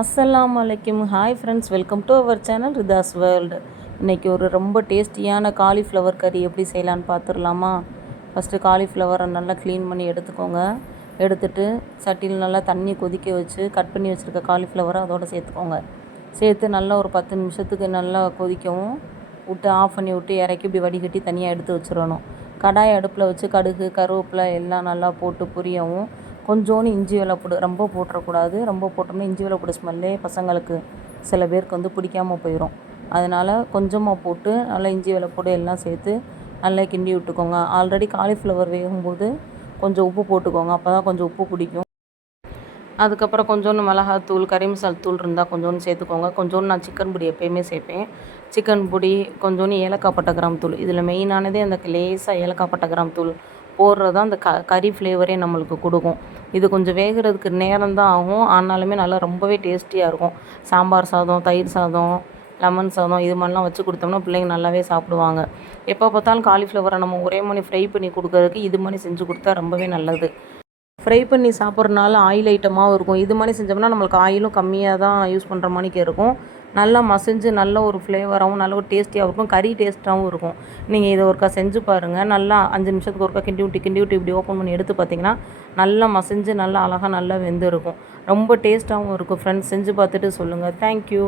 அஸ்ஸலாமு அலைக்கும். Hi friends, welcome to our channel Ritha's world. இன்றைக்கி ஒரு ரொம்ப டேஸ்டியான காலிஃப்ளவர் கறி எப்படி செய்யலான்னு பார்த்துடலாமா? ஃபஸ்ட்டு காலிஃப்ளவரை நல்லா க்ளீன் பண்ணி எடுத்துக்கோங்க. எடுத்துகிட்டு சட்டியில் நல்லா தண்ணி கொதிக்க வச்சு கட் பண்ணி வச்சுருக்க காலிஃப்ளவரை அதோடு சேர்த்துக்கோங்க. சேர்த்து நல்லா ஒரு 10 நிமிஷத்துக்கு நல்லா கொதிக்கவும் விட்டு ஆஃப் பண்ணி விட்டு இறக்கி இப்படி வடிகட்டி தனியாக எடுத்து வச்சிடணும். கடாய் அடுப்பில் வச்சு கடுகு கருவேப்பிலை எல்லாம் நல்லா போட்டு புரியவும் கொஞ்சோண்டு இஞ்சி வெள்ளைப்பூடு, ரொம்ப போட்டுறக்கூடாது. ரொம்ப போட்டோம்னா இஞ்சி வெள்ளைப்பூடு ஸ்மெல்லே பசங்களுக்கு சில பேருக்கு பிடிக்காமல் போயிடும். அதனால் கொஞ்சமாக போட்டு நல்லா இஞ்சி வெள்ளைப்பூடு எல்லாம் சேர்த்து நல்லா கிண்டி விட்டுக்கோங்க. ஆல்ரெடி காலிஃப்ளவர் வேகும்போது கொஞ்சம் உப்பு போட்டுக்கோங்க, அப்போ தான் கொஞ்சம் உப்பு பிடிக்கும். அதுக்கப்புறம் கொஞ்சோண்டு மிளகாத்தூள், கறி மசாலா தூள் இருந்தால் கொஞ்சோண்டு சேர்த்துக்கோங்க. கொஞ்சோண்டு நான் சிக்கன் பொடி எப்போயுமே சேர்ப்பேன். சிக்கன் பொடி, கொஞ்சோண்டு ஏலக்காய் பட்டை கிராம் தூள். இதில் மெயினானதே அந்த லேசாக ஏலக்காய் பட்டை கிராம் தூள் போடுறது தான் அந்த கறி ஃப்ளேவரே நம்மளுக்கு கொடுக்கும். இது கொஞ்சம் வேகிறதுக்கு நேரம் தான் ஆகும், ஆனாலுமே நல்லா ரொம்பவே டேஸ்டியாக இருக்கும். சாம்பார் சாதம், தயிர் சாதம், லெமன் சாதம் இது மாதிரிலாம் வச்சு கொடுத்தோம்னா பிள்ளைங்க நல்லாவே சாப்பிடுவாங்க. எப்போ பார்த்தாலும் காலிஃப்ளவரை நம்ம ஒரே மாதிரி ஃப்ரை பண்ணி கொடுக்கறதுக்கு இது மாதிரி செஞ்சு கொடுத்தா ரொம்பவே நல்லது. ஃப்ரை பண்ணி சாப்பிட்றதுனால ஆயில் ஐட்டமாகவும் இருக்கும். இது மாதிரி செஞ்சோம்னா நம்மளுக்கு ஆயிலும் கம்மியாக தான் யூஸ் பண்ணுற மாதிரிக்கு இருக்கும். நல்லா மசிஞ்சு நல்ல ஒரு ஃப்ளேவராகவும் நல்ல ஒரு டேஸ்டியாகவும் இருக்கும். கறி டேஸ்ட்டாகவும் இருக்கும். நீங்கள் இதை ஒருக்கா செஞ்சு பாருங்கள். நல்லா 5 நிமிஷத்துக்கு ஒருக்கா கிண்டி விட்டு இப்படி ஓப்பன் பண்ணி எடுத்து பார்த்திங்கன்னா நல்லா மசிஞ்சு நல்லா அழகாக நல்லா வெந்திருக்கும். ரொம்ப டேஸ்ட்டாகவும் இருக்கும். ஃப்ரெண்ட்ஸ், செஞ்சு பார்த்துட்டு சொல்லுங்கள். தேங்க்யூ.